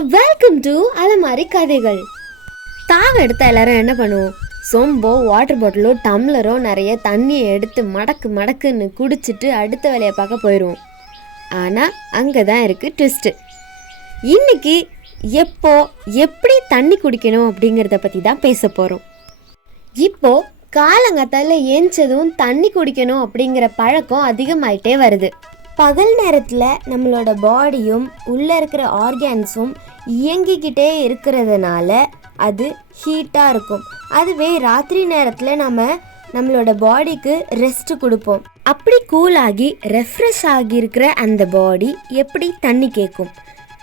Welcome to அலமாரி கதைகள். தாகம் எடுத்தா எல்லாரும் என்ன பண்ணுவோம்? சொம்போ, வாட்டர் பாட்டிலோ, டம்ளரோ நிறைய தண்ணியை எடுத்து மடக்குன்னு குடிச்சிட்டு அடுத்த வேலையை பார்க்க போயிடுவோம். ஆனால் அங்கே தான் இருக்குது ட்விஸ்ட்டு. இன்னைக்கு எப்படி தண்ணி குடிக்கணும் அப்படிங்கிறத பற்றி தான் பேச போகிறோம். இப்போது காலங்காத்தால ஏஞ்சதும் தண்ணி குடிக்கணும் அப்படிங்கிற பழக்கம் அதிகமாயிட்டே வருது. பகல் நேரத்தில் நம்மளோட பாடியும் உள்ளே இருக்கிற ஆர்கான்ஸும் இயங்கிக்கிட்டே இருக்கிறதுனால அது ஹீட்டாக இருக்கும். அதுவே ராத்திரி நேரத்தில் நம்மளோட பாடிக்கு ரெஸ்ட் கொடுப்போம். அப்படி கூலாகி ரெஃப்ரெஷ் ஆகியிருக்கிற அந்த பாடி எப்படி தண்ணி கேட்கும்?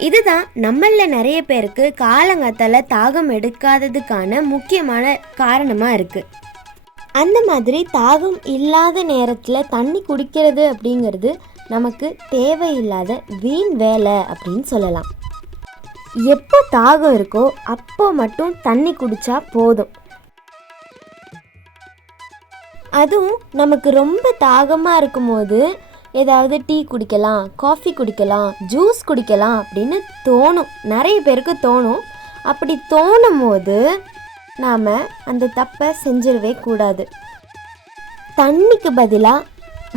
இதுதான் நம்மளில் நிறைய பேருக்கு காலங்காத்தால தாகம் எடுக்காததுக்கான முக்கியமான காரணமாக இருக்குது. அந்த மாதிரி தாகம் இல்லாத நேரத்தில் தண்ணி குடிக்கிறது அப்படிங்கிறது நமக்கு தேவையில்லாத வீண் வேலை அப்படின்னு சொல்லலாம். எப்போ தாகம் இருக்கோ அப்போ மட்டும் தண்ணி குடித்தா போதும். அதுவும் நமக்கு ரொம்ப தாகமாக இருக்கும்போது ஏதாவது டீ குடிக்கலாம், காஃபி குடிக்கலாம், ஜூஸ் குடிக்கலாம் அப்படின்னு தோணும். நிறைய பேருக்கு தோணும். அப்படி தோணும் போது நாம் அந்த தப்பை செஞ்சிடவே கூடாது. தண்ணிக்கு பதிலாக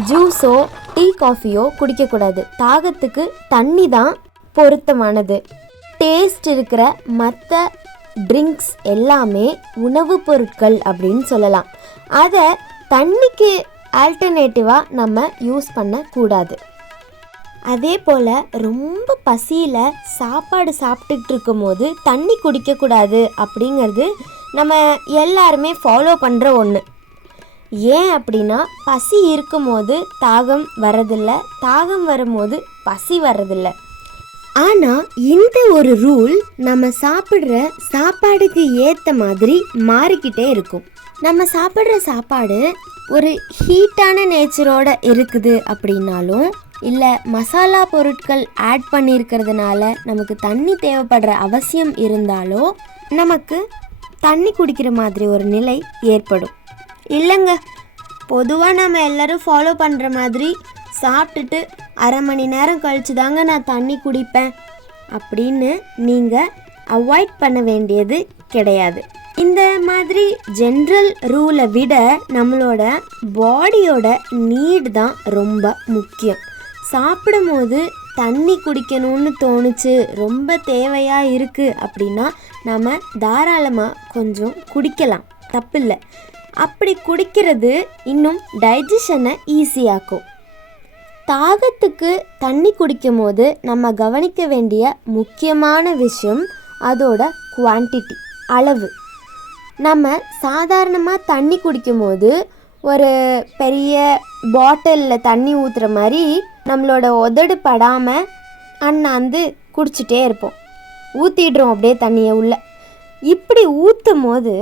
ஜூஸோ டீ காஃபியோ குடிக்கக்கூடாது. தாகத்துக்கு தண்ணி தான் பொருத்தமானது. டேஸ்ட் இருக்கிற மற்ற ட்ரிங்க்ஸ் எல்லாமே உணவுப் பொருட்கள் அப்படின்னு சொல்லலாம். அதை தண்ணிக்கு ஆல்டர்னேட்டிவாக நம்ம யூஸ் பண்ணக்கூடாது. அதே போல் ரொம்ப பசியில் சாப்பாடு சாப்பிட்டுட்டு இருக்கும் போது தண்ணி குடிக்கக்கூடாது அப்படிங்கிறது நம்ம எல்லாருமே ஃபாலோ பண்ணுற ஒன்று. ஏன் அப்படின்னா, பசி இருக்கும் போது தாகம் வரதில்லை, தாகம் வரும்போது பசி வரதில்லை. ஆனால் இந்த ஒரு ரூல் நம்ம சாப்பிட்ற சாப்பாடுக்கு ஏற்ற மாதிரி மாறிக்கிட்டே இருக்கும். நம்ம சாப்பிட்ற சாப்பாடு ஒரு ஹீட்டான நேச்சரோட இருக்குது அப்படின்னாலும், இல்லை மசாலா பொருட்கள் ஆட் பண்ணியிருக்கிறதுனால நமக்கு தண்ணி தேவைப்படுற அவசியம் இருந்தாலோ நமக்கு தண்ணி குடிக்கிற மாதிரி ஒரு நிலை ஏற்படும். இல்லைங்க, பொதுவாக நம்ம எல்லோரும் ஃபாலோ பண்ணுற மாதிரி சாப்பிட்டுட்டு அரை மணி நேரம் கழிச்சு தாங்க நான் தண்ணி குடிப்பேன் அப்படின்னு நீங்கள் அவாய்ட் பண்ண வேண்டியது கிடையாது. இந்த மாதிரி ஜென்ரல் ரூலை விட நம்மளோட பாடியோட நீட் தான் ரொம்ப முக்கியம். சாப்பிடும் போது தண்ணி குடிக்கணும்னு தோணுச்சு, ரொம்ப தேவையாக இருக்குது அப்படின்னா நம்ம தாராளமாக கொஞ்சம் குடிக்கலாம், தப்பில்லை. அப்படி குடிக்கிறது இன்னும் டைஜஷனை ஈஸியாக்கும். தாகத்துக்கு தண்ணி குடிக்கும் போது நம்ம கவனிக்க வேண்டிய முக்கியமான விஷயம் அதோட குவான்டிட்டி, அளவு. நம்ம சாதாரணமாக தண்ணி குடிக்கும் போது ஒரு பெரிய பாட்டிலில் தண்ணி ஊற்றுற மாதிரி நம்மளோட உதடு படாமல் அண்ணாந்து குடிச்சிட்டே இருப்போம். ஊற்றிடுறோம் அப்படியே தண்ணியை உள்ள. இப்படி ஊற்றும் போது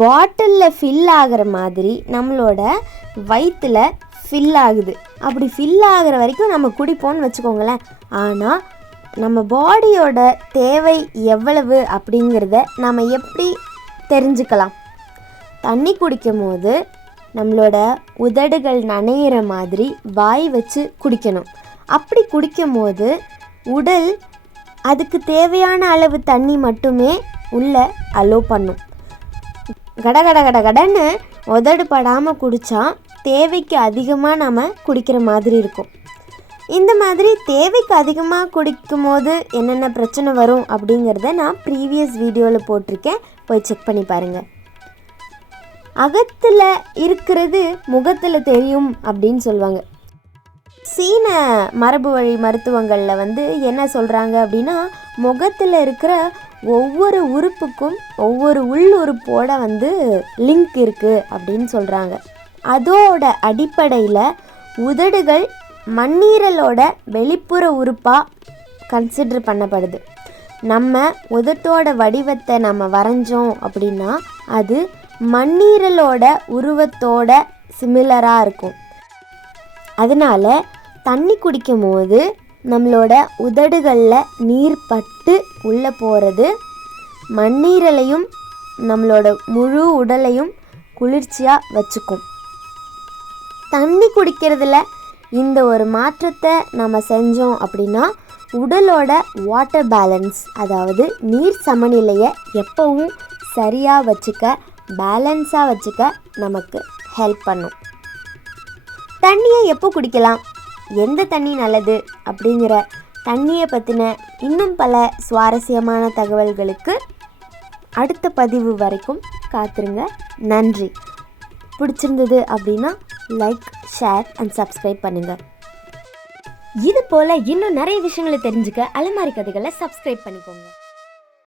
பாட்டிலில் ஃபில் ஆகிற மாதிரி நம்மளோட வயிற்றில் ஃபில் ஆகுது. அப்படி ஃபில் ஆகிற வரைக்கும் நம்ம குடிப்போம்னு வச்சுக்கோங்களேன். ஆனால் நம்ம பாடியோட தேவை எவ்வளவு அப்படிங்கிறத நம்ம எப்படி தெரிஞ்சுக்கலாம்? தண்ணி குடிக்கும் போது நம்மளோட உதடுகள் நனையிற மாதிரி வாய் வச்சு குடிக்கணும். அப்படி குடிக்கும் போது உடல் அதுக்கு தேவையான அளவு தண்ணி மட்டுமே உள்ளே அலோவ் பண்ணும். கடன்னு உதடு படாமல் குடித்தா தேவைக்கு அதிகமாக நம்ம குடிக்கிற மாதிரி இருக்கும். இந்த மாதிரி தேவைக்கு அதிகமாக குடிக்கும் போது என்னென்ன பிரச்சனை வரும் அப்படிங்கிறத நான் ப்ரீவியஸ் வீடியோவில் போட்டிருக்கேன், போய் செக் பண்ணி பாருங்கள். அகத்தில் இருக்கிறது முகத்தில் தெரியும் அப்படின்னு சொல்லுவாங்க. சீன மரபு வழி மருத்துவங்களில் என்ன சொல்கிறாங்க அப்படின்னா, முகத்தில் இருக்கிற ஒவ்வொரு உறுப்புக்கும் ஒவ்வொரு உள்ளுறுப்போட லிங்க் இருக்குது அப்படின்னு சொல்கிறாங்க. அதோட அடிப்படையில் உதடுகள் மண்ணீரலோட வெளிப்புற உறுப்பாக கன்சிடர் பண்ணப்படுது. நம்ம உதட்டோட வடிவத்தை நம்ம வரைஞ்சோம் அப்படின்னா அது மண்ணீரலோட உருவத்தோட சிமிலராக இருக்கும். அதனால் தண்ணி குடிக்கும் போது நம்மளோட உதடுகளில் நீர் பட்டு உள்ளே போகிறது மண்ணீரலையும் நம்மளோட முழு உடலையும் குளிர்ச்சியாக வச்சுக்கும். தண்ணி குடிக்கிறதுல இந்த ஒரு மாற்றத்தை நம்ம செஞ்சோம் அப்படின்னா உடலோட வாட்டர் பேலன்ஸ், அதாவது நீர் சமநிலையை எப்பவும் சரியாக வச்சுக்க, பேலன்ஸாக வச்சுக்க நமக்கு ஹெல்ப் பண்ணும். தண்ணியை எப்போ குடிக்கலாம், எந்த தண்ணி நல்லது அப்படிங்கிற தண்ணியை பற்றின இன்னும் பல சுவாரஸ்யமான தகவல்களுக்கு அடுத்த பதிவு வரைக்கும் காத்துருங்க. நன்றி. பிடிச்சிருந்தது அப்படின்னா லைக், ஷேர் அண்ட் சப்ஸ்கிரைப் பண்ணுங்கள். இது போல் இன்னும் நிறைய விஷயங்களை தெரிஞ்சுக்க அலமாரி கதைகளை சப்ஸ்கிரைப் பண்ணிக்கோங்க.